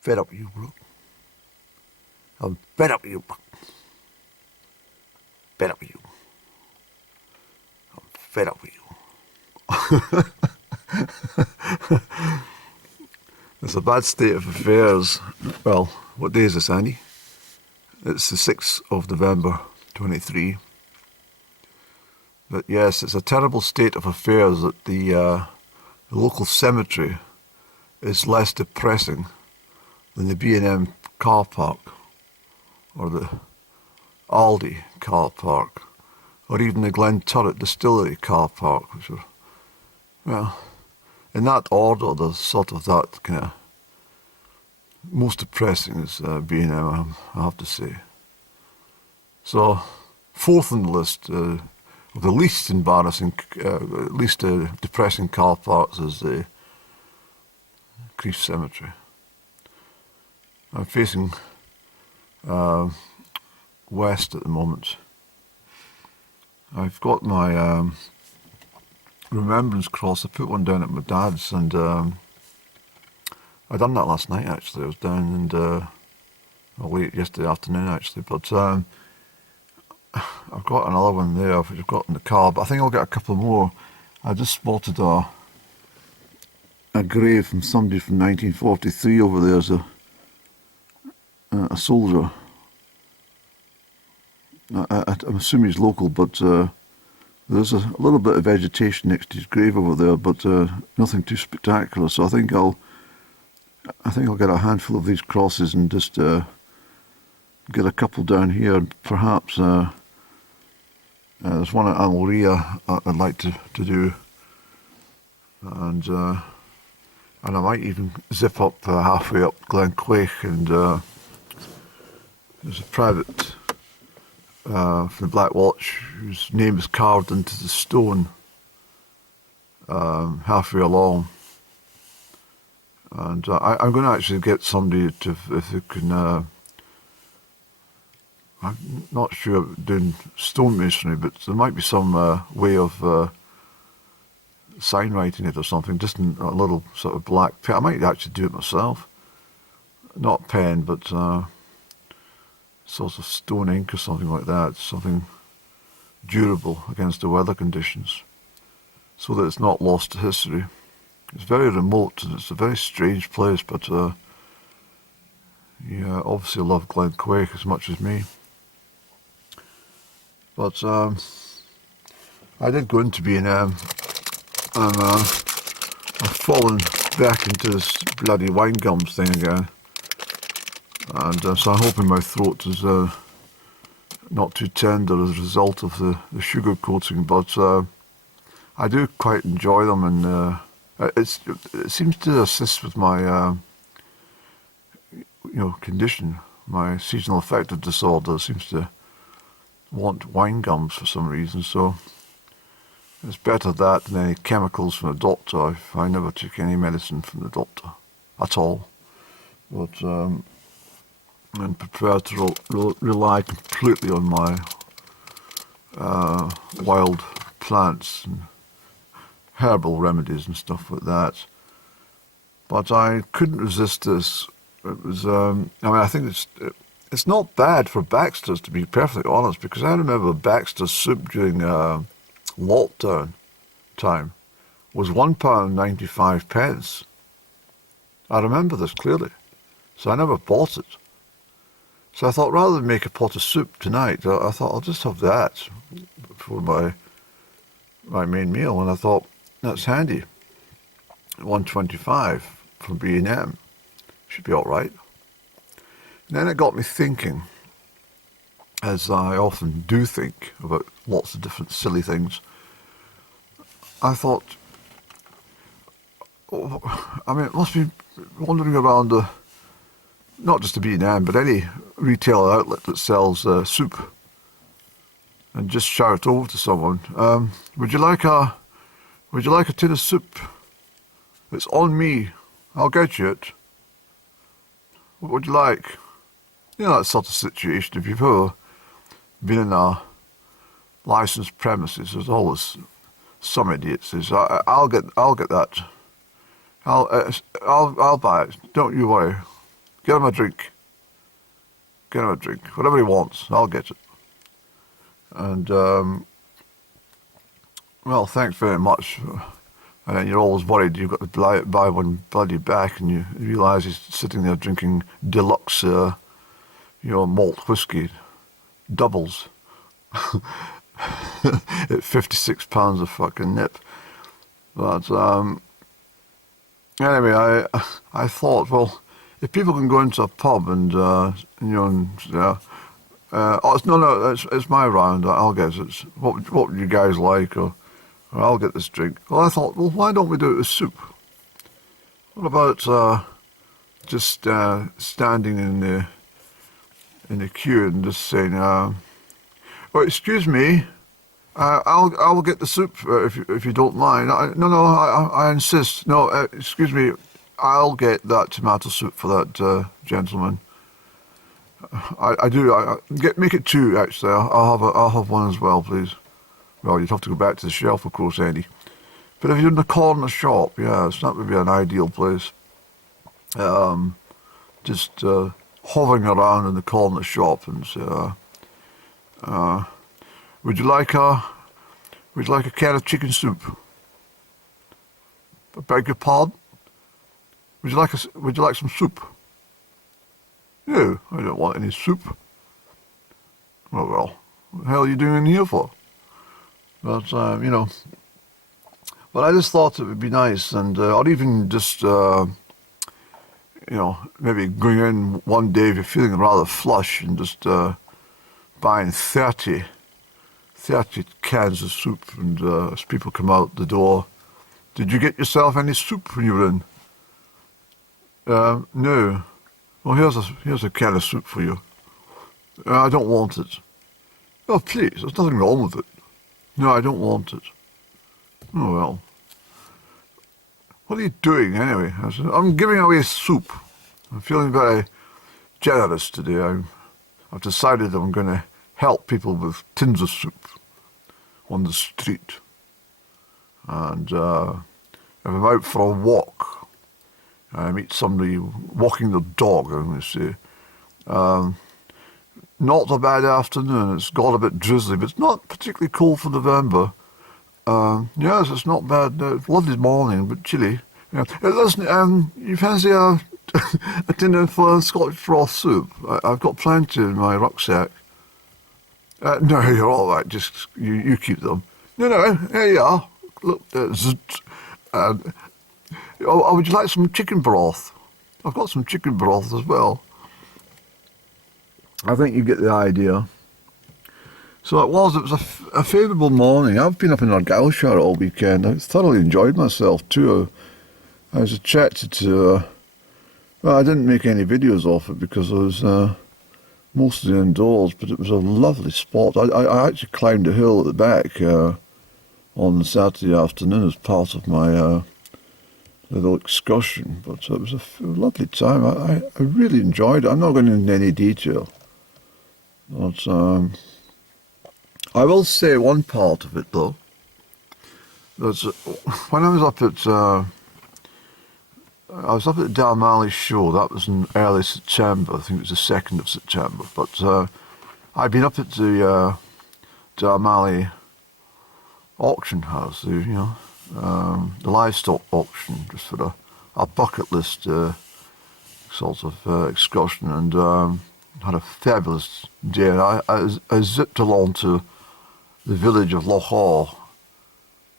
fed up with you, bro. I'm fed up with you, bro. Fed up with you. I'm fed up with you. It's a bad state of affairs. Well, what day is this, Andy? It's the 6th of November, 23. But yes, it's a terrible state of affairs that the local cemetery is less depressing than the B&M car park or the Aldi car park or even the Glen Turret Distillery car park, which are, well, in that order, there's sort of that kind of most depressing is B&M, I have to say. So, fourth on the list of the least embarrassing, least depressing car parks is the Crieff Cemetery. I'm facing west at the moment. I've got my remembrance cross. I put one down at my dad's, and I done that last night actually. I was down and late yesterday afternoon actually, but I've got another one there which I've got in the car, but I think I'll get a couple more. I just spotted a grave from somebody from 1943 over there as a soldier. I'm assuming he's local, but there's a little bit of vegetation next to his grave over there, but nothing too spectacular. So I think I'll get a handful of these crosses and just get a couple down here. And perhaps there's one at Almeria I'd like to do, and I might even zip up halfway up Glen Crieff, and there's a private from the Black Watch whose name is carved into the stone halfway along. And I'm going to actually get somebody to, if they can, I'm not sure about doing stonemasonry, but there might be some way of sign writing it or something, just in a little sort of black pen. I might actually do it myself. Not pen, but sort of stone ink or something like that, something durable against the weather conditions, so that it's not lost to history. It's very remote and it's a very strange place, but yeah, obviously love Glen Crieff as much as me. But I did go into B&M, and I've fallen back into this bloody wine gums thing again. And so I'm hoping my throat is not too tender as a result of the sugar coating, but I do quite enjoy them, and it seems to assist with my condition. My seasonal affective disorder seems to want wine gums for some reason, so it's better that than any chemicals from the doctor. I never took any medicine from the doctor at all, but and prepared to rely completely on my wild plants and herbal remedies and stuff like that. But I couldn't resist this. It was, I think it's not bad for Baxter's, to be perfectly honest, because I remember Baxter's soup during lockdown time was £1.95. I remember this clearly, so I never bought it. So I thought, rather than make a pot of soup tonight, I thought I'll just have that for my main meal. And I thought, that's handy. £1.25 from B&M should be all right. And then it got me thinking, as I often do think about lots of different silly things. I thought, it must be wandering around not just a B&M, but any retail outlet that sells soup, and just shout over to someone, would you like a tin of soup? It's on me. I'll get you it. What would you like? You know, that sort of situation. If you've ever been in a licensed premises, there's always some idiot says, I'll get that. I'll buy it. Don't you worry. Get him a drink. Get him a drink. Whatever he wants, I'll get it. And, well, thanks very much. And then you're always worried you've got to buy one bloody back, and you realise he's sitting there drinking deluxe, malt whiskey, doubles, at £56 a fucking nip. But anyway, I thought, well, if people can go into a pub and it's my round. I'll get it. What would you guys like, or I'll get this drink. Well, I thought, well, why don't we do it with soup? What about just standing in the queue and just saying, "Oh, excuse me, I'll get the soup if you don't mind." I insist. No, excuse me, I'll get that tomato soup for that gentleman. I do. Make it two, actually. I'll have one as well, please. Well, you'd have to go back to the shelf, of course, Andy. But if you're in the corner shop, yes, that would be an ideal place. Just hovering around in the corner shop and say, would you like a can of chicken soup? I beg your pardon? Would you like some soup? No, I don't want any soup. Oh, well, what the hell are you doing in here for? But, but I just thought it would be nice, and or even just, maybe going in one day if you're feeling rather flush and just buying 30 cans of soup, and as people come out the door, did you get yourself any soup when you were in? No. Well, here's a can of soup for you. I don't want it. Oh, please, there's nothing wrong with it. No, I don't want it. Oh, well. What are you doing, anyway? I said, I'm giving away soup. I'm feeling very generous today. I've decided that I'm going to help people with tins of soup on the street. And if I'm out for a walk, I meet somebody walking their dog, I'm going to say, not a bad afternoon. It's got a bit drizzly, but it's not particularly cold for November. Yes, it's not bad. Lovely morning, but chilly. Yeah. Listen, you fancy a tin for Scottish froth soup? I've got plenty in my rucksack. No, you're all right. Just you keep them. No, here you are. Look, would you like some chicken broth? I've got some chicken broth as well. I think you get the idea. So it was a favourable morning. I've been up in Argyllshire all weekend. I thoroughly enjoyed myself too. I was attracted to, well, I didn't make any videos of it because I was mostly indoors, but it was a lovely spot. I actually climbed a hill at the back on Saturday afternoon as part of my little excursion, but it was a lovely time. I really enjoyed it. I'm not going into any detail. But I will say one part of it, though. That's when I was up at the Dalmally show. That was in early September. I think it was the 2nd of September. But I'd been up at the Dalmally auction house, the livestock auction, just for a bucket list sort of excursion, and had a fabulous day. And I zipped along to the village of Lochaw.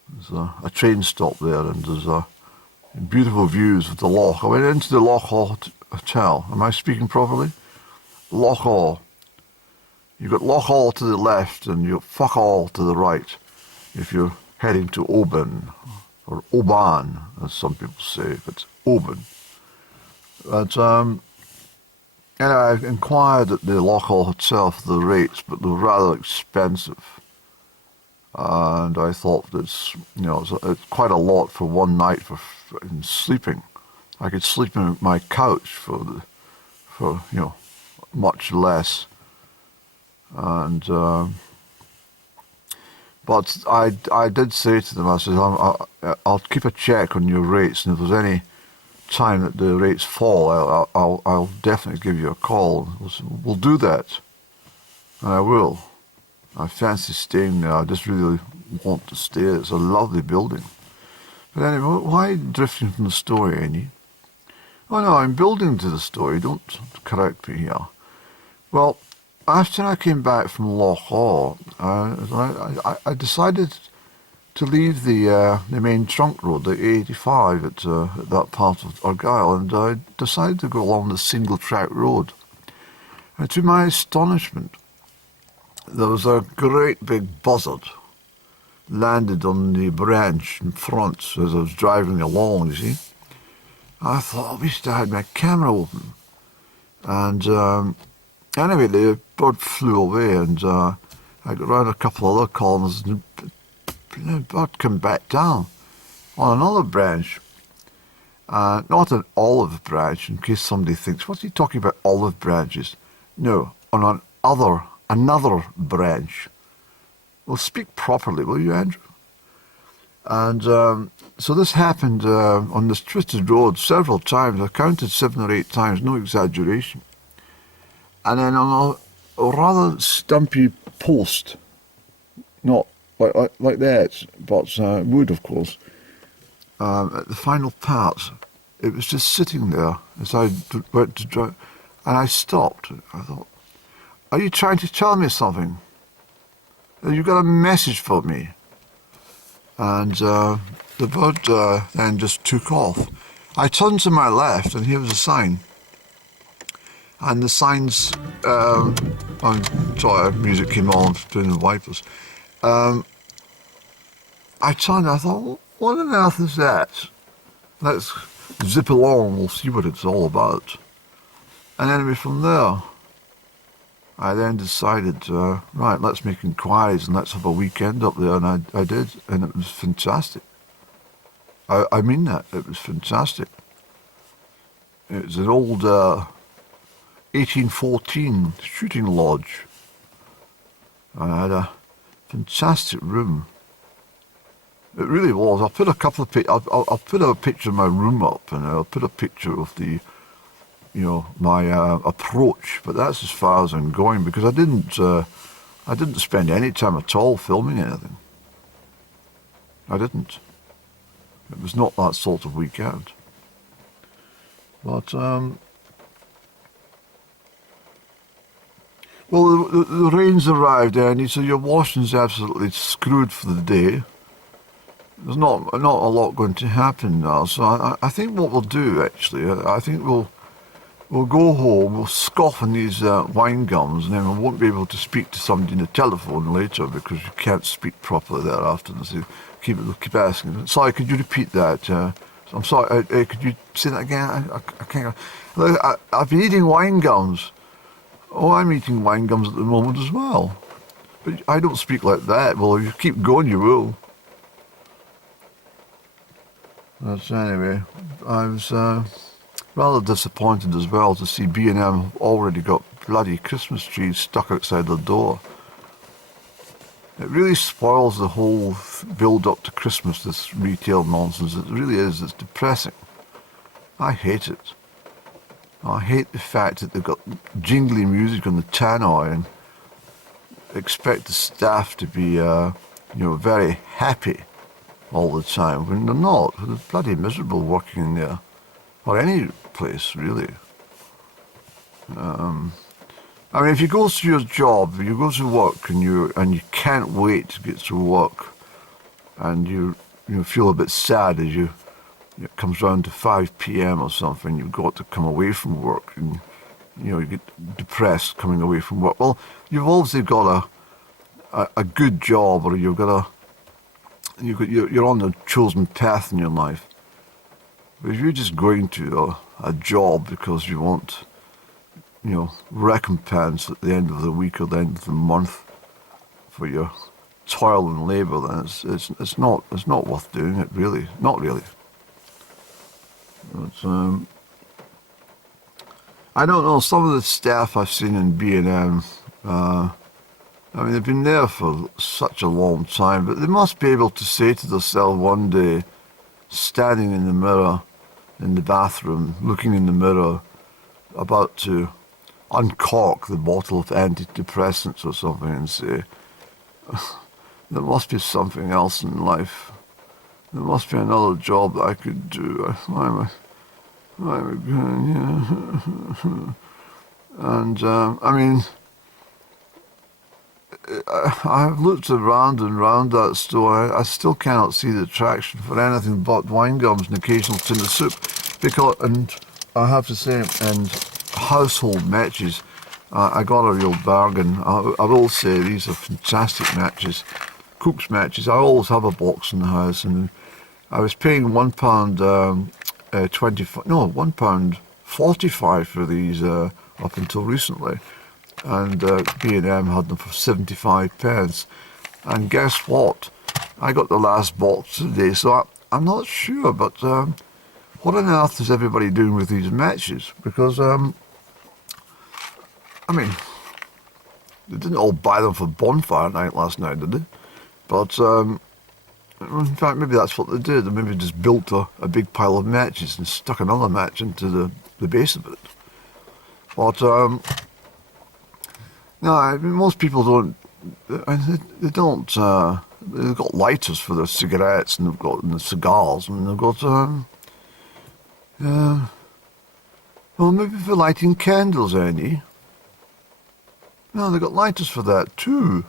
There's a train stop there, and there's beautiful views of the loch. I went into the Lochaw Hotel. Am I speaking properly? Lochaw. You've got Lochaw to the left, and you've fuck all to the right if you're heading to Oban, or Oban, as some people say, but Oban. But and I inquired at the Lochaw Hotel for the rates, but they were rather expensive. And I thought it's quite a lot for one night for sleeping. I could sleep in my couch for much less. And but I did say to them, I said, I'll keep a check on your rates, and if there's any time that the rates fall, I'll definitely give you a call. We'll do that, and I will. I fancy staying there. I just really want to stay. It's a lovely building. But anyway, why drifting from the story, Annie? Oh no, I'm building to the story. Don't correct me here. Well, after I came back from Loch Awe, I decided to leave the main trunk road, the A85 at that part of Argyll, and I decided to go along the single track road. And to my astonishment, there was a great big buzzard landed on the branch in front as I was driving along, you see. I thought, I wish I had my camera open. And anyway, the bird flew away, and I got round a couple of other corners, and the bird came back down on another branch. Not an olive branch, in case somebody thinks, what's he talking about, olive branches? No, on another branch. Well, speak properly, will you, Andrew? And so this happened on this twisted road several times. I counted 7 or 8 times, no exaggeration. And then on a rather stumpy post, not like that, but wood, of course, at the final part, it was just sitting there as I went to drive, and I stopped. I thought, are you trying to tell me something? Have you got a message for me? And the bird then just took off. I turned to my left, and here was a sign. And the signs, I'm sorry, music came on, doing the wipers. I turned, I thought, what on earth is that? Let's zip along, we'll see what it's all about. And anyway, from there, I then decided, right, let's make inquiries and let's have a weekend up there, and I did, and it was fantastic. I mean that, it was fantastic. It was an old 1814 shooting lodge. I had a fantastic room. It really was. I'll put a couple of I'll put a picture of my room up, and I'll put a picture of the, my approach. But that's as far as I'm going, because I didn't spend any time at all filming anything. I didn't. It was not that sort of weekend. But well, the rain's arrived, Andy, so your washing's absolutely screwed for the day. There's not a lot going to happen now, so I think what we'll do, actually, I think we'll go home, we'll scoff on these wine gums, and then we won't be able to speak to somebody in the telephone later because you can't speak properly thereafter. So keep asking. Sorry, could you repeat that? I'm sorry, could you say that again? I can't. I've been eating wine gums. Oh, I'm eating wine gums at the moment as well. But I don't speak like that. Well, if you keep going, you will. But anyway, I was rather disappointed as well to see B&M already got bloody Christmas trees stuck outside their door. It really spoils the whole build-up to Christmas, this retail nonsense. It really is. It's depressing. I hate it. I hate the fact that they've got jingly music on the tannoy and expect the staff to be, very happy all the time when they're not. They're bloody miserable working in there, or any place really. I mean, if you go to your job, you go to work, and you can't wait to get to work, and you feel a bit sad as it comes round to 5 p.m. or something. You've got to come away from work, and you get depressed coming away from work. Well, you've obviously got a good job, or you're on the chosen path in your life. But if you're just going to a job because you want, recompense at the end of the week or the end of the month for your toil and labour, then it's not worth doing it, really. Not really. But I don't know, some of the staff I've seen in B&M, they've been there for such a long time, but they must be able to say to themselves one day, standing in the mirror, in the bathroom, looking in the mirror, about to uncork the bottle of antidepressants or something and say, there must be something else in life. There must be another job that I could do. Why am I going, yeah. And, I mean, I've looked around and round that store. I still cannot see the attraction for anything but wine gums and occasional tin of soup. Because, and I have to say, and household matches, I got a real bargain. I will say these are fantastic matches, Cook's matches. I always have a box in the house, and I was paying £1.45 for these up until recently, and B&M had them for 75 pence. And guess what? I got the last box today, so I'm not sure, but what on earth is everybody doing with these matches? Because, I mean, they didn't all buy them for bonfire night last night, did they? But, in fact, maybe that's what they did. They maybe just built a big pile of matches and stuck another match into the base of it. But, no, I mean, most people don't, they don't, they've got lighters for their cigarettes, and they've got the cigars, and they've got, well, maybe for lighting candles, Annie. No, they've got lighters for that too.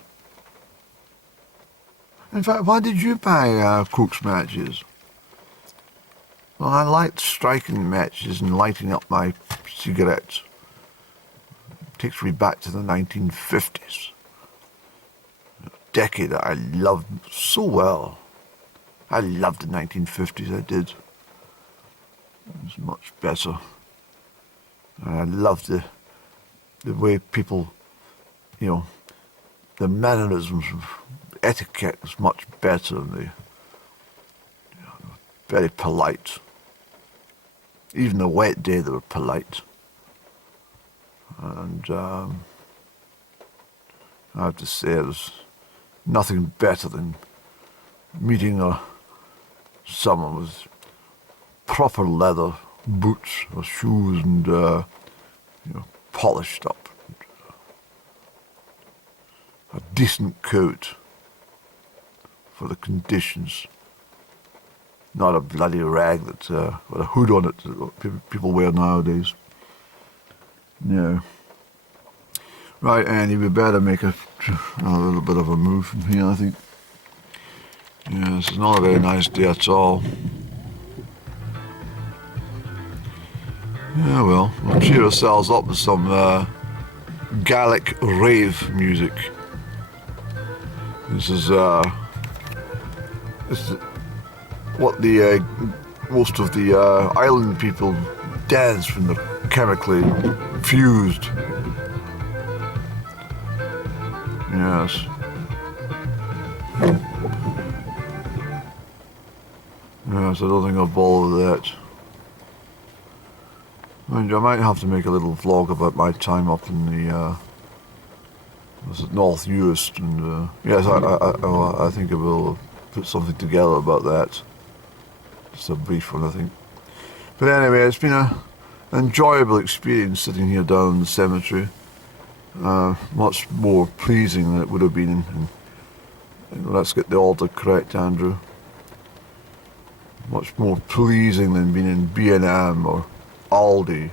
In fact, why did you buy Cook's matches? Well, I liked striking matches and lighting up my cigarettes. It takes me back to the 1950s. A decade that I loved so well. I loved the 1950s, I did. It was much better. And I loved the way people, you know, the mannerisms of etiquette was much better, and they, very polite. Even a wet day, they were polite. And I have to say, there's nothing better than meeting someone with proper leather boots or shoes and polished up, a decent coat for the conditions, not a bloody rag that with a hood on it that people wear nowadays. No. Right, Annie, we better make a little bit of a move from here, I think. Yeah, this is not a very nice day at all. Yeah, well, we'll cheer ourselves up with some Gaelic rave music. This is what the most of the island people dance when they're chemically fused. Yes. Yes, I don't think I'll bother with that. I might have to make a little vlog about my time up in the North Uist, and yes, I think I will put something together about that. Just a brief one, I think. But anyway, it's been an enjoyable experience sitting here down in the cemetery. Much more pleasing than it would have been. Let's get the order correct, Andrew. Much more pleasing than being in B&M or Aldi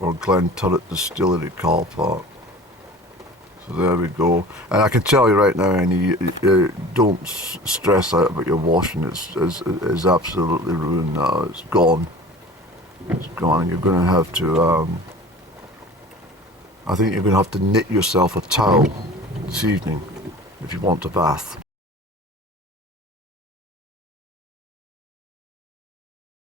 or Glenturret Distillery car park. So there we go. And I can tell you right now, Annie, don't stress out about your washing. It's absolutely ruined now. It's gone. It's gone. And you're going to have to, I think you're going to have to knit yourself a towel this evening if you want a bath.